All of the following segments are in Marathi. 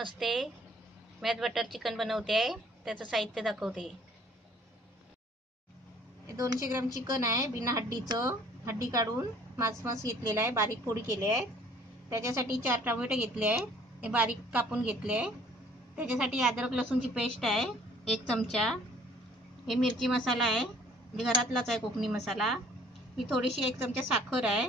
नमस्ते. मी आज बटर चिकन बनवते आहे. त्याचं साहित्य दाखवते. 200 ग्राम चिकन आहे बिना हड्डीचं. हड्डी काढून मांस घेतलेला आहे, बारीक फोडी केले आहे. त्याच्यासाठी 4 टोमॅटो घेतले आहे, हे बारीक कापून घेतले आहे. त्याच्यासाठी अद्रक लसूणची पेस्ट आहे 1 चमचा. हे मिरची मसाला आहे, घरातलाच आहे कोकणी मसाला. ही थोडीशी 1 चमचा साखर आहे.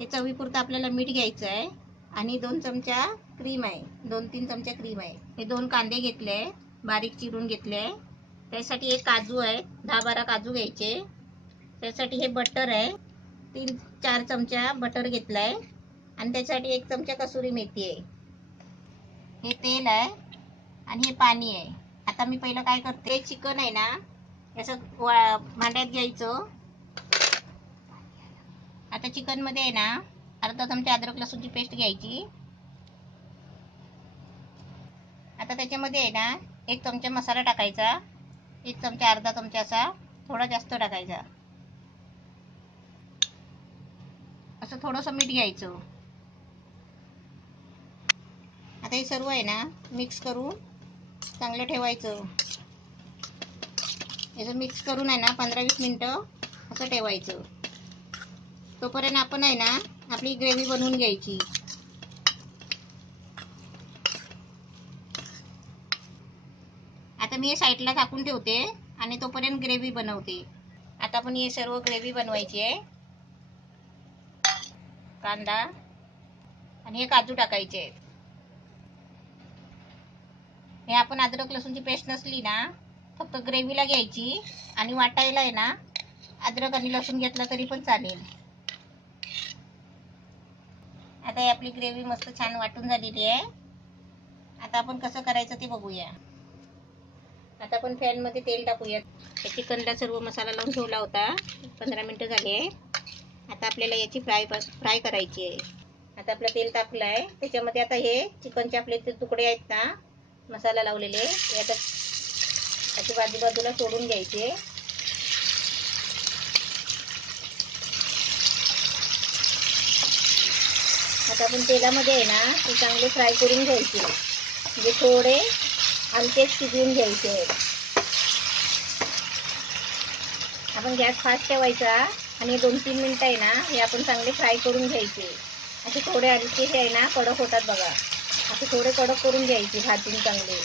हे चवीपुरतं आपल्याला मीठ घ्यायचं आहे आणि 2 चमचा क्रीम आहे, 2-3 चमचा क्रीम आहे. हे 2 कांदे घेतले आहे, बारीक चिरून घेतले आहे. त्यासाठी एक काजू आहे, 10-12 काजू घ्यायचे. त्यासाठी हे बटर आहे, 3-4 चमचा बटर घेतलाय आणि त्यासाठी 1 चमचा कसुरी मेथी आहे. हे तेल आहे आणि हे पाणी आहे. आता मी पहिलं काय करते, चिकन आहे ना याचं भांड्यात घ्यायचं. आता चिकन मध्ये आहे ना अर्धा चमचा अद्रक लसूणची पेस्ट घ्यायची. आता त्याच्यामध्ये आहे ना 1 चमचा मसाला टाकायचा, 1 चमचा अर्धा चमचाचा, थोडा जास्त टाकायचा. असं थोडंसं मीठ घ्यायचं. आता हे सर्व आहे ना मिक्स करून चांगलं ठेवायचं. याचं मिक्स करून आहे ना 15-20 मिनिटं असं ठेवायचं. तोपर्यंत आपण आहे ना आपली ग्रेव्ही बनवून घ्यायची. आता मी हे साईडला टाकून ठेवते आणि तोपर्यंत ग्रेव्ही बनवते. आता आपण हे सर्व ग्रेव्ही बनवायची आहे. कांदा आणि हे काजू टाकायचे आहेत. हे आपण अद्रक लसूणची पेस्ट नसली ना फक्त ग्रेव्हीला घ्यायची आणि वाटायला आहे ना अद्रक आणि लसूण घेतला तरी पण चालेल. आता ही आपली ग्रेव्ही मस्त छान वाटून झालेली आहे. आता आपण कसं करायचं ते बघूया. आता आपण पॅन मध्ये तेल टाकूया. चिकनला सर्व मसाला लावून ठेवला होता, 15 मिनिटं झाली आहे. आता आपल्याला याची फ्राय करायची आहे. आता आपलं तेल तापलं आहे, त्याच्यामध्ये आता हे चिकनचे आपले तुकडे आहेत ना मसाला लावलेले, यात अशी बाजूला सोडून घ्यायचे. आता आपण तेलामध्ये आहे ना ते चांगले फ्राय करून घ्यायचे, म्हणजे थोडे हलके शिजवून घ्यायचे. आपण गॅस फास्ट ठेवायचा आणि 2-3 मिनिटं आहे ना हे आपण चांगले फ्राय करून घ्यायचे. असे थोडे हलके आहे ना कडक होतात बघा, असे थोडे कडक करून घ्यायचे भाजून चांगले.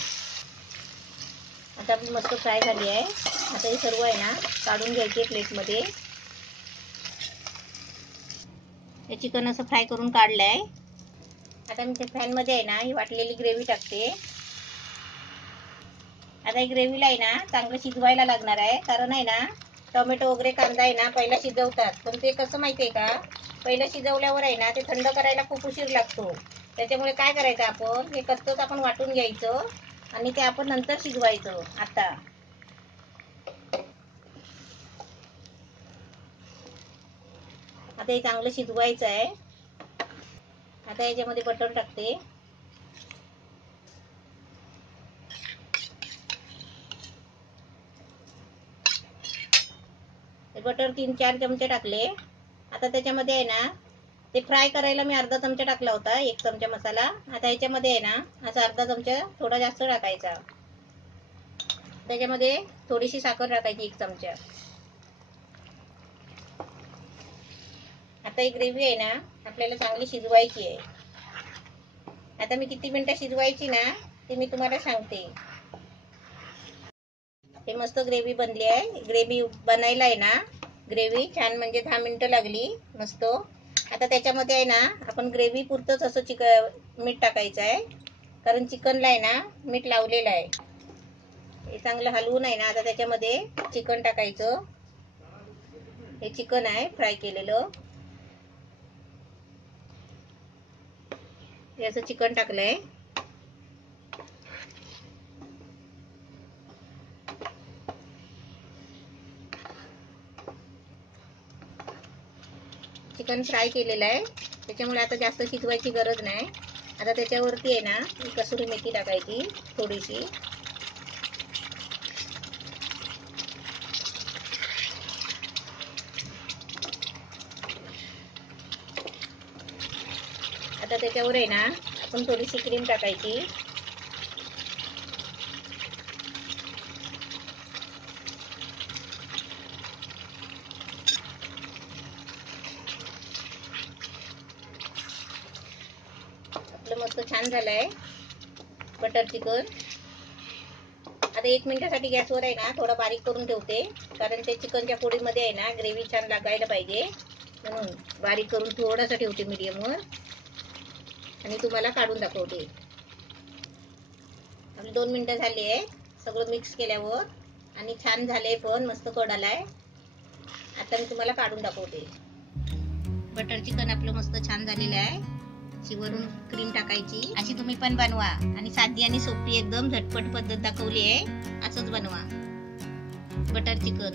आता आपण मस्त फ्राय झाली आहे. आता हे सर्व आहे ना काढून घ्यायचे प्लेटमध्ये. हे चिकन असं फ्राय करून काढलंय. आता मी त्या पॅन मध्ये आहे ना ही वाटलेली ग्रेव्ही टाकते. आता ही ग्रेव्हीला आहे ना चांगलं शिजवायला लागणार आहे, कारण आहे ना टोमॅटो वगैरे कांदा आहे ना पहिला शिजवतात, पण ते कसं माहितीये का पहिलं शिजवल्यावर आहे ना ते थंड करायला खूप उशीर लागतो. त्याच्यामुळे काय करायचं, आपण हे कच्चंच आपण वाटून घ्यायचं आणि ते आपण नंतर शिजवायचं. आता हे चांगलं शिजवायचं आहे. आता याच्यामध्ये बटर टाकते. बटर 3-4 चमचे टाकले. आता त्याच्यामध्ये आहे ना ते फ्राय करायला मी अर्धा चमचा टाकला होता, 1 चमचा मसाला. आता याच्यामध्ये आहे ना असा अर्धा चमचा थोडा जास्त टाकायचा. त्याच्यामध्ये थोडीशी साखर टाकायची 1 चमचा. आता ही ग्रेव्ही आहे ना आपल्याला चांगली शिजवायची आहे. आता मी किती मिनिटं शिजवायची ना ते मी तुम्हाला सांगते. हे मस्त ग्रेव्ही बनली आहे. ग्रेव्ही बनायला आहे ना ग्रेव्ही छान म्हणजे 10 मिनिटं लागली मस्त. आता त्याच्यामध्ये आहे ना आपण ग्रेव्ही पुरतच असं मीठ टाकायचं आहे, कारण चिकनला आहे ना मीठ लावलेलं आहे. हे चांगलं हलवून आहे ना आता त्याच्यामध्ये चिकन टाकायचं. हे चिकन आहे फ्राय केलेलं. हे असं चिकन टाकलंय. चिकन फ्राय केलेलं आहे, त्याच्यामुळे आता जास्त शिजवायची गरज नाही. आता त्याच्यावरती आहे ना कसुरी मेथी टाकायची थोडीशी. आता त्याच्यावर आहे ना आपण थोडीशी क्रीम टाकायची. मस्त छान झालाय बटर चिकन. आता 1 मिनिटासाठी गॅसवर आहे ना थोडा बारीक करून ठेवते, कारण ते चिकनच्या फोडीमध्ये आहे ना ग्रेव्ही छान लागायला पाहिजे, म्हणून बारीक करून थोडासा ठेवते मीडियमवर आणि तुम्हाला काढून दाखवते. आपली 2 मिनिटं झाली आहे सगळं मिक्स केल्यावर आणि छान झालंय पण मस्त कड आलाय. आता मी तुम्हाला काढून दाखवते. बटर चिकन आपलं मस्त छान झालेलं आहे. वरून क्रीम टाकायची. अशी तुम्ही पण बनवा आणि साधी आणि सोपी एकदम झटपट पद्धत दाखवली आहे. असंच बनवा बटर चिकन.